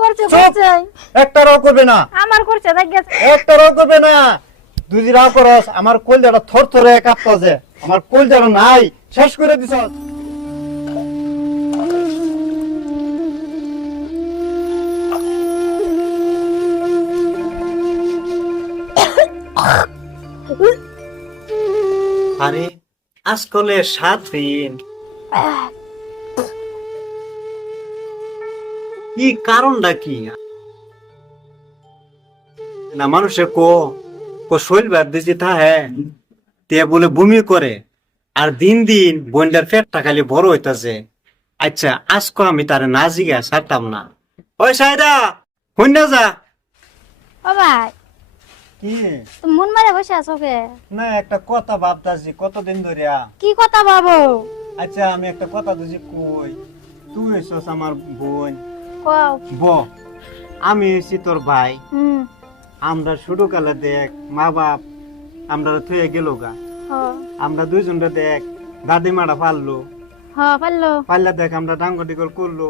করছে চুপ! করছে একটাও করবে না, আমার করছে দেখ গেছে একটাও করবে না। দুজি রাও করস, আমার কলজাটা থরথরে কাঁপতাছে, আমার কলজাটা নাই, শেষ করে দিছ। আরে আজকালে 7 দিন, কি কারণটা কি না? মানুষে কো কো শৈল বাদ দিছি থাহে তে বলে বমি করে, আর দিন দিন বোনটার পেটটা খালি বড় হইতাছে। আচ্ছা আজকে আমি তার না জিগা ছাড়তাম না। ওই সাইদা হইন না যা। ও ভাই কি তুমি মন মারে বসে আছো কে না, একটা কথা ভাবতাছি কতদিন ধরিয়া। কি কথা ভাবো আচ্ছা আমি একটা কথা দুজি কই, তুই হইছস আমার বোন, কও ব আমি হইছি তোর ভাই। হুম আমরা ছোট কালে দেখ মা বাপ আমরা থুয়ে গেল গা, হ আমরা দুইজনটা দেখ দাদিমাটা পারলো, হ পারলো পারলে দেখ আমরা ডাঙ্গডিগল করলো,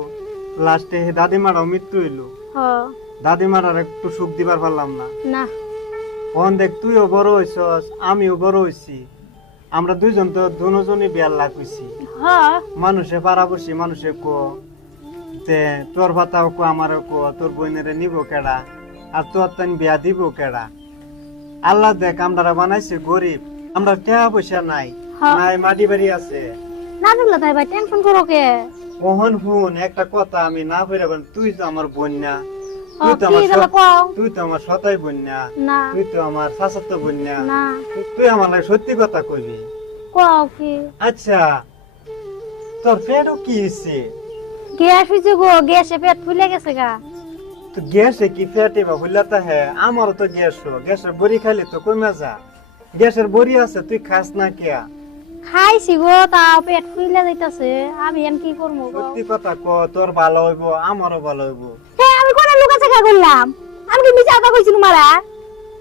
লাস্টে দাদিমাটাও মৃত্যু হইলো। হ দাদিমাটার একটু সুখ দিবার পারলাম না। না তখন দেখ তুইও বড় হইছস, আমিও বড় হইছি, আমরা দুইজন তো দুজনই বিয়ার লাগ হইছি। হ মানুষে পারাবসি মানুষে কো তে তোর ভাতাও কো আমার কো তোর বোনেরে নিব কেডা, আর তোর তান বিয়া দিব কেডা। আল্লাহ দেখ আমরা বানাইছে গরিব, আমরা টাকা পয়সা নাই, হ্যাঁ। নাই মাটি বাড়ি আছে। না দুলা তাই ভাই টেনশন করো কে ওহন হুন একটা কথা আমি না বলবেন, তুই তো আমার বোন না, ও তুই তো কি আমার তাহলে কও তুই তো আমার সতাই বোন না, না তুই তো আমার শাসত্ব বোন না, না তুই আমার লাগে সত্যি কথা কইবি। কও কি আচ্ছা তোর পেটও কি হইছে? গ্যাস হইছে গো গ্যাসে পেট ফুলে গেছে গা তো গ্যাসে কি পেটে বা হইলাতা হে? আমারও তো গ্যাস, গ্যাসের বড়ি খাইলে তো কমে যা। গ্যাসের বড়ি আছে তুই খাস না কেয়া? খাইছি গো তাও পেট ফুলে যাইতাছে আমি এম কি করবো গো সত্যি কথা ক, তোর ভালো হইব আমারও ভালো হইব। হ্যাঁ আমি কোন লুকা চাকা করলাম আমি কি মিছা কথা কইছি তোমারা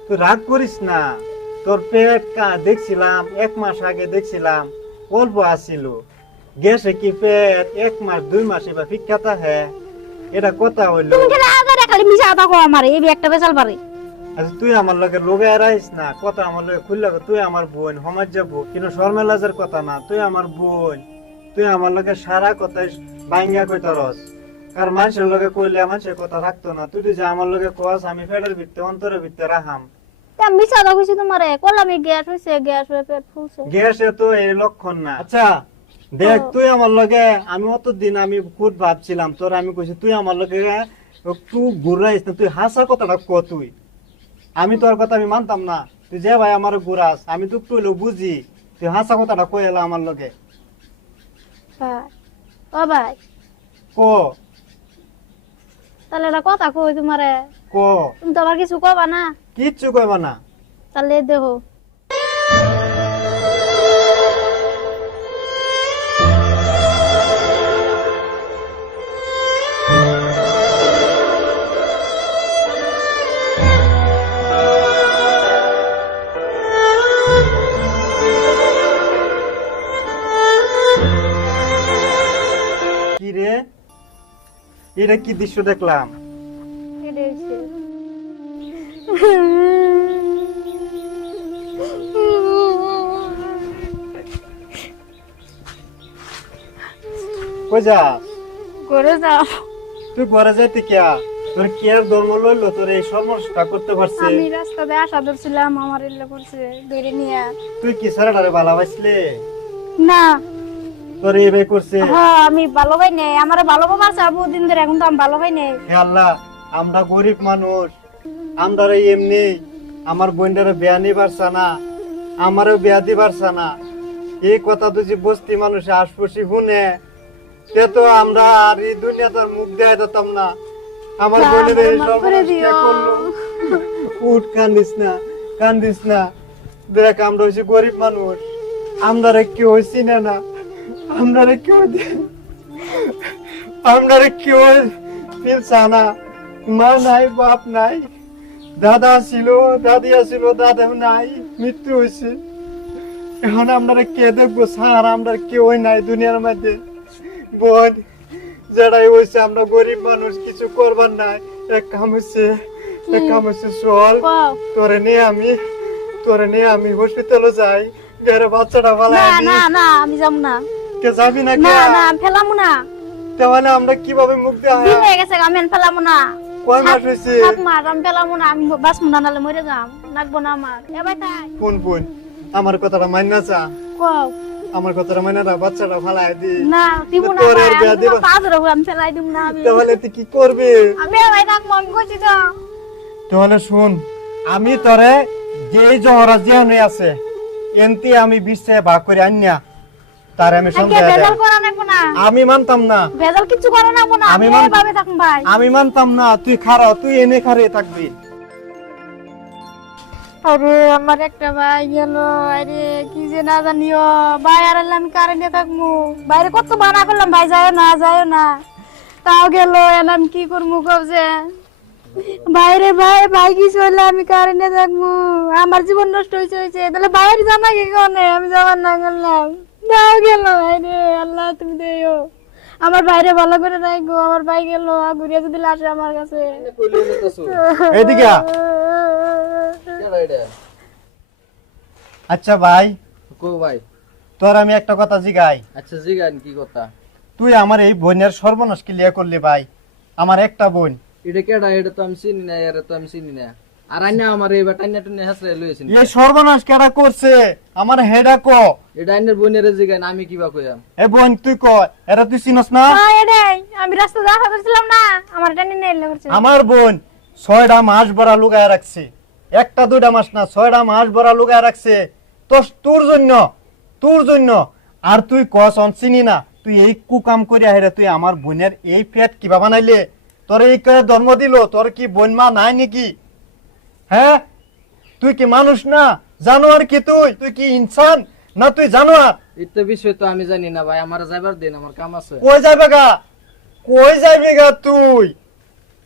তুই রাগ করিস না, তোর পেট দেখছিলাম 1 মাস আগে দেখছিলাম অল্প আসিল, গ্যাসে কি পেট 1 মাস 2 মাস এবার ফিকাতা হে? এটা কথা হইলো? তুমি কেন আগারে খালি মিছা কথা কও আমারে এই একটা বেচাল পারে আচ্ছা তুই আমার লগে লোগে রাইস না, কথা আমার লগে খুললে তুই আমার বোন সমাজ যাবো, কিন্তু শর্মেলাজের কথা না, তুই আমার বোন, তুই আমার লগে সারা কথাই ভাঙ্গা কইতারস। আর মানুষের লগে কইলে মানুষের কথা রাখতো না, তুই যে আমার লগে কস আমি পেটের ভিতরে অন্তরের ভিতরে রাখাম। তা মিছা কথা কইছি তোমারে কলামে গ্যাস হইছে গ্যাস হয়ে পেট ফুলছে গ্যাসে তো এই লক্ষণ না। আচ্ছা দেখ তুই আমার লগে, আমি অতদিন আমি খুব ভাবছিলাম তোর, আমি কইছি তুই আমার লগে একটু ঘুরাইস না, তুই হাসা কথাটা ক তুই, আমি তোর কথা আমি মানতাম না, তুই যে ভাই আমার ঘুরাস আমি তো একটু হইলেও বুঝি, তুই হাসা কথাটা কই এলা আমার লগে ভাই ও ভাই ক তাহলে একটা কথা কই তোমারে, ক তুমি তো আবার কিছু কবা না কিচ্ছু কইবা না। তাহলে দেখো কি রে, এটা কি দৃশ্য দেখলাম? এটা হইছে কই যা করে যাও তুই ঘরে যাইতে কিয়া? তোর কি আর ধর্ম লইলো তোর এই সমস্যা করতে পারছে? আমি রাস্তাতে আসা ধরছিলাম আমার ইল্লা করছে ধরে নিয়ে তুই কি সারাটারে ভালোবাসলে? না তোর এবে করছে? হ্যাঁ আমি ভালো ভাই নেই আমার ভালো বাবা আছে বহুদিন ধরে এখন তো আমি ভালো ভাই নেই হে আল্লাহ, আমরা গরিব মানুষ, আমরা এমনি আমার বোনটারে বিয়া নি পারছা না, আমারও বিয়া দি পারছা না, এই কথা তো যে বস্তি মানুষে আশপাশি শুনে সে তো আমরা আর এই দুনিয়াতে মুখ দেয়া দিতাম না। আমার না, বোনের এই আমার সব মাফ করে দিও। করলো। উঠ, কান্দিস না, কান্দিস না, দেখ আমরা হচ্ছে গরিব মানুষ, আমরা কেউ চিনে না, আমরা কেউ কেউ ফিরছা না, মা নাই বাপ নাই, দাদা ছিল দাদি ছিল দাদা নাই, মৃত্যু হয়েছে, এখন আমরা কে দেখবো স্যার, আমরা কেউ নাই দুনিয়ার মধ্যে। বোন যেটাই হয়েছে আমরা গরিব মানুষ কিছু করবার নাই। এক কাম হচ্ছে চল কও। তোরে নিয়ে আমি হসপিটালে যাই, ঘরে বাচ্চাটা ভালো না না না আমি যাব না। কে যাবি না না কে? না আমি ফেলামু না। তাহলে আমরা কিভাবে মুখ দেয়া দিন হয়ে গেছে আমি আর ফেলামু না। কয় মাস হয়েছে? 7 মাস আমি ফেলামু না, আমি বাঁচমু না, নাহলে মরে যাম, লাগবো না আমার। এবার তাই ফোন আমার কথাটা মাইনা চা, কও। আমার কথাটা মাইনা না, বাচ্চাটা ফালাই দি। না দিব না তোর ভাই, আর বিয়া আমি দিবা? তোমার পা ধরবো, আমি ফেলাই দিব না আমি। তাহলে তুই কি করবি? আমি ভাই থাকবো, আমি কইছি তো। তাহলে শুন, আমি তোরে যেই জহরা জিয়ানে আছে এনতি আমি বিশ্বে ভাগ করে আনিয়া তার আমি আগে সন্দেহ ভেজাল করা লাগবো না, আমি মানতাম না, ভেজাল কিছু করা লাগবো না, আমি এইভাবে থাকুন ভাই। আমি মানতাম না। তুই খারাপ, তুই এনে খারে থাকবি। আরে আমার একটা ভাই গেল, আরে কি যে না জানিও ভাই, আর আমি কারেন্টে থাকবো। বাইরে কত বানা করলাম ভাই, যায় না তাও গেল, এলাম কি করবো কব যে বাইরে ভাই কি চলে, আমি কারেন্টে থাকবো, আমার জীবন নষ্ট হয়েছে। তাহলে বাইরে জানা কি কারণে আমি যাবার না করলাম, তাও গেল। আরে আল্লাহ তুমি দেও, আমার বাইরে ভালো করে রাখবো। আমার ভাই গেল, ঘুরিয়ে যদি আসে আমার কাছে। এদিকে আ। আচ্ছা ভাই, কো ভাই। তোর আমি একটা কথা জিগাই, আচ্ছা জিগান কি কথা? তুই আমার এই বোনের সর্বনাশ কি লিয়া করলি ভাই? আমার একটা বোন, এটা কেডা? এটা তো আমি চিনি না, এর তো আমি চিনি না। আর আইনা আমার এই বাটাইনা টুনে হাসরে লইছেন। এই সর্বনাশ কেডা করছে আমার হেডা ক? এটা আইনের বোনের জিগান, আমি কিবা কইয়াম? এ বোন তুই ক, এরা তুই চিনস না? হ্যাঁ এটাই, আমি রাস্তা দেখা করছিলাম না, আমার টানি নিয়ে করছে। আমার বোন 6টা মাস ভরা লুকায় রাখছে, একটা 2টা মাস না, 6টা মাস ভরা লুকায় রাখছে তোর জন্য। আর তুই কস চিনি না, তুই এই কুকাম করিয়া হেরে তুই আমার বোনের এই পেট কিবা বানাইলে? তোর এই করে জন্ম দিল, তোর কি বোন মা নাই নাকি? হ্যাঁ, তুই কি মানুষ না, জানোয়ার কি? তুই কি ইনসান না, তুই জানোয়ার? এটা বিষয় তো আমি জানি না ভাই, আমার যাইবার দিন, আমার কাম আছে। কই যাবে গা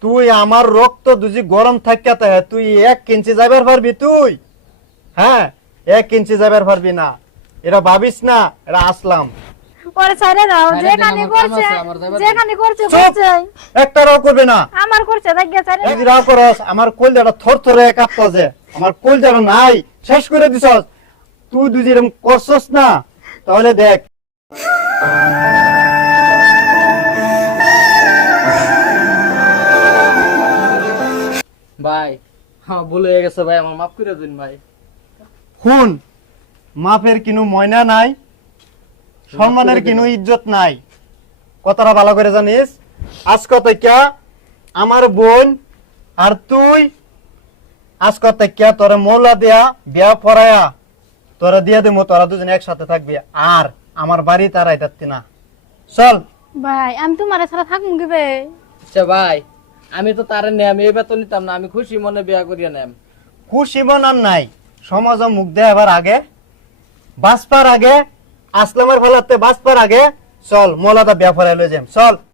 তুই আমার রক্ত দুজি গরম থাকিয়া তাহে তুই 1 ইঞ্চি যাইবার পারবি তুই? হ্যাঁ, 1 ইঞ্চি যাইবার পারবি না। এটা ভাবিস না, এটা আসলাম। পরে ছাইরে দাও, ছাইরে যেখানে দিন, আমার কাম করছে আছে, আমার যাইবার দিন। যেখানে করছে চুপ! করছে, একটা রাও করবে না। আমার করছে দেখিয়া ছাইরে এই রাও করস, আমার কলজাটা থরথরে কাঁপতাছে, আমার কলজাটা নাই, শেষ করে দিছস। তুই দুজি এরকম করছস না, তাহলে দেখ। ভাই হ্যাঁ ভুল হয়ে গেছে ভাই, আমার মাফ করে দিন ভাই। শুন, মাফের কিনু ময়না নাই, সম্মানের কিনু ইজ্জত নাই, কথাটা ভালো করে জানিস। আজ কথা আমার বোন আর তুই, আজ কথা তোরা মৌলা দেয়া বিয়া পড়ায়া তোরা দিয়া দেবো, তোরা দুজনে একসাথে থাকবি। আর আমার বাড়ি তারা এটা না, চল। ভাই আমি তোমার ছাড়া থাকবো কি বে? আচ্ছা ভাই, আমি তো তার নেই, আমি এই বেতন নিতাম না, আমি খুশি মনে বিয়া করিয়া নেম। খুশি মনার নাই, সমাজ মুখ দেবার আগে, বাঁচবার আগে, আসলামের ফলাতে বাঁচবার আগে চল মৌলাদা বিয়া পড়াই লই যাম, চল।